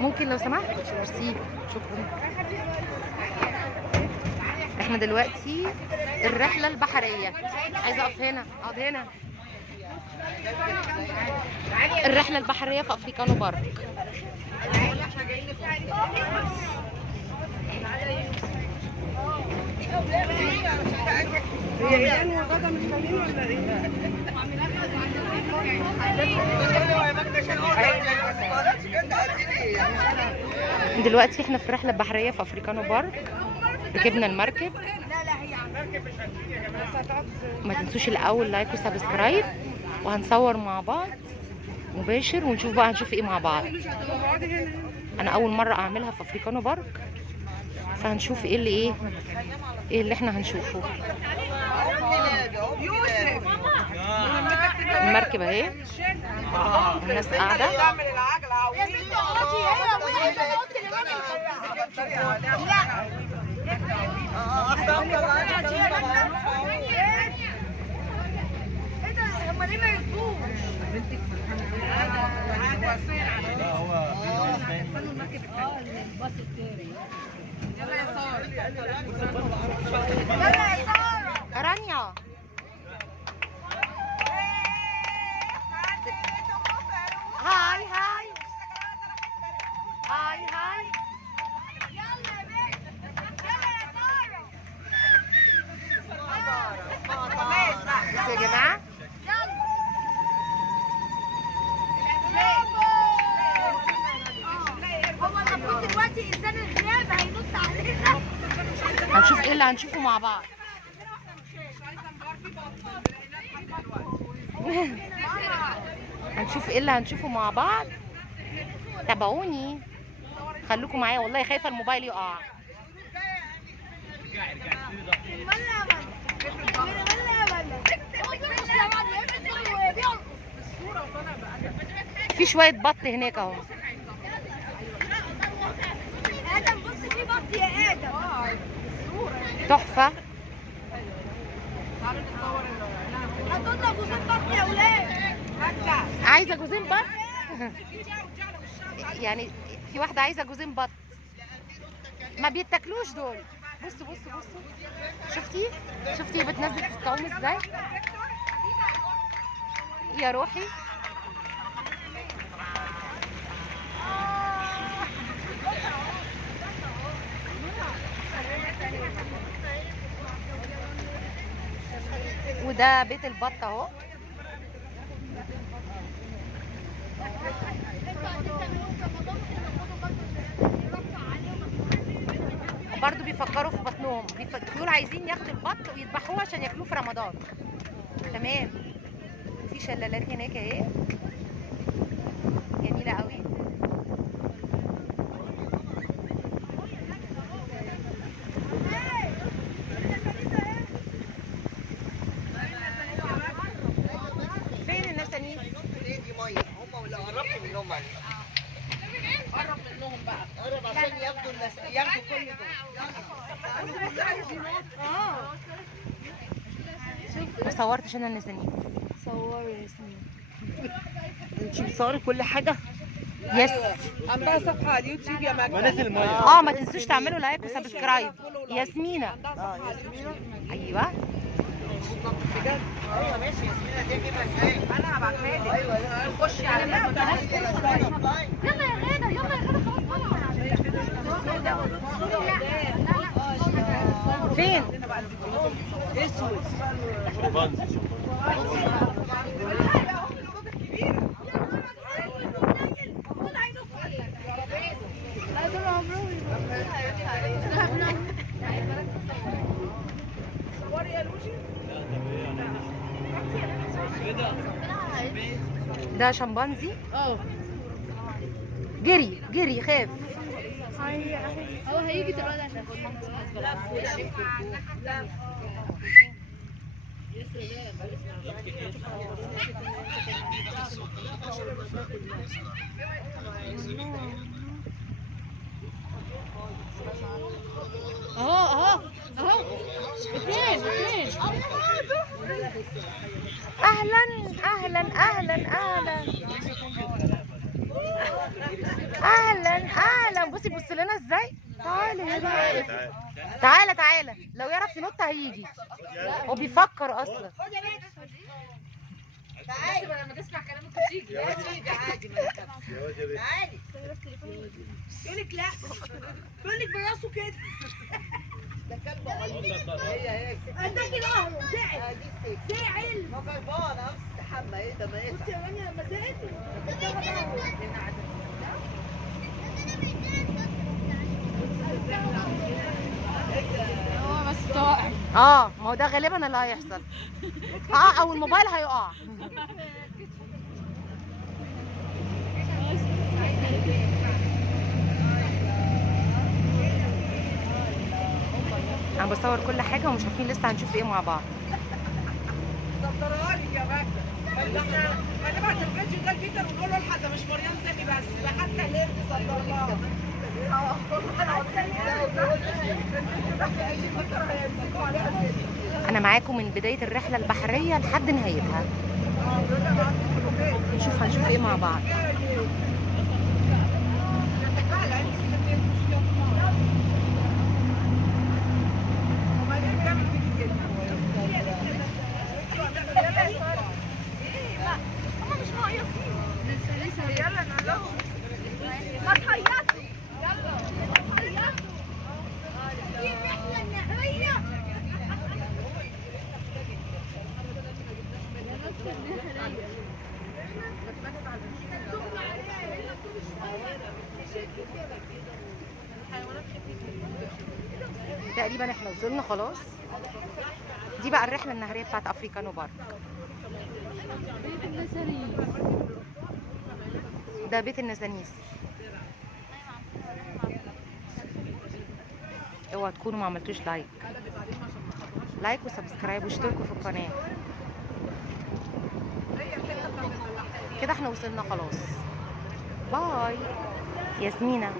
ممكن لو سمحت؟ ميرسي، شكرا. احنا دلوقتي الرحله البحريه. عايزه اقف هنا، اقعد هنا. الرحله البحريه في افريكانو بارك. دلوقتي احنا في الرحله البحريه في افريكانو بارك. ركبنا المركب. ما تنسوش الاول لايك وسبسكرايب، وهنصور مع بعض مباشر ونشوف بقى هنشوف ايه مع بعض. انا اول مره اعملها في افريكانو بارك، فهنشوف ايه اللي احنا هنشوفه. المركب اهي، الناس قاعده. رانيا هاي هاي هاي هاي. يلا يا بنت، يلا يا سارة. بصوا يا جماعة، هو المفروض دلوقتي انسان الغياب هينط علينا. هنشوف ايه اللي هنشوفه مع بعض. هنشوف ايه اللي هنشوفه مع بعض. تابعوني، خليكم معايا. والله خايفه الموبايل يقع. في شويه بط هناك اهو. ادم بص، في بط يا ادم. تحفه. هتطلع جوزين بط يا ولاد. عايزه جوزين بط. يعني في واحده عايزه جوزين بط، ما بيتاكلوش دول. بصوا بصوا بصوا، شفتي بتنزل في الطعوم ازاي يا روحي. وده بيت البط اهو. برضو بيفكروا في بطنهم، بيقولوا عايزين ياخدوا البط ويذبحوه عشان ياكلوه في رمضان. تمام. في شلالات هناك اهي، جميله قوي. فين النسانيس؟ دي ميه، هم لو قربت منهم ميه. قرب منهم بقى، قرب عشان ياخدوا كل دول. ما صورتش انا النسانيس. صوري يا ياسمين. انتي بتصوري كل حاجه؟ يس. عندها صفحه على اليوتيوب يا مجدة. منزل الميه. ما تنسوش تعملوا لايك وسبسكرايب. ياسمينة. ياسمينة. ايوه بجد. ايوه ماشي. ياسمينة دي اجيبها ازاي؟ انا هبعتها لك. ايوه خشي على يلا يا غاده، يلا يا غاده، خلاص. فين؟ اسود. ده شمبانزي. جري خاف. هو هيجي دلوقتي عشان اهو اثنين. اهلا اهلا اهلا اهلا تعالى تعالى، لو يعرف ينط هيجي، هو بيفكر اصلا. تعالي لما تسمع كلامك تيجي. لا تيجي عادي ما تخافش. تعالي. يقول لك لا. يقول لك براسه كده. ده كلب هي ده كده اهو زعل. زعل. ما غلبان اهو استحمى ايه ده ما ايه. بصي يا رانيا لما زعلت هو بس طائع. ما هو ده غالبا اللي هيحصل. او الموبايل هيقع. انا بصور كل حاجه ومش عارفين لسه هنشوف ايه مع بعض. صدرها لك يا باشا. احنا هنبعت الفيديو ده لبيتر ونقول له الحق ده مش مريم سامي بس ده حتى هند صدرناها. انا معاكم من بدايه الرحله البحريه لحد نهايتها. هنشوف ايه مع بعض. تقريبا احنا وصلنا خلاص. دي بقى الرحله النهاريه بتاعت افريكانو بارك. ده بيت النسانيس. اوعوا تكونوا ما عملتوش لايك وسبسكرايب واشتركوا في القناه. كده احنا وصلنا خلاص. باي ياسمينة.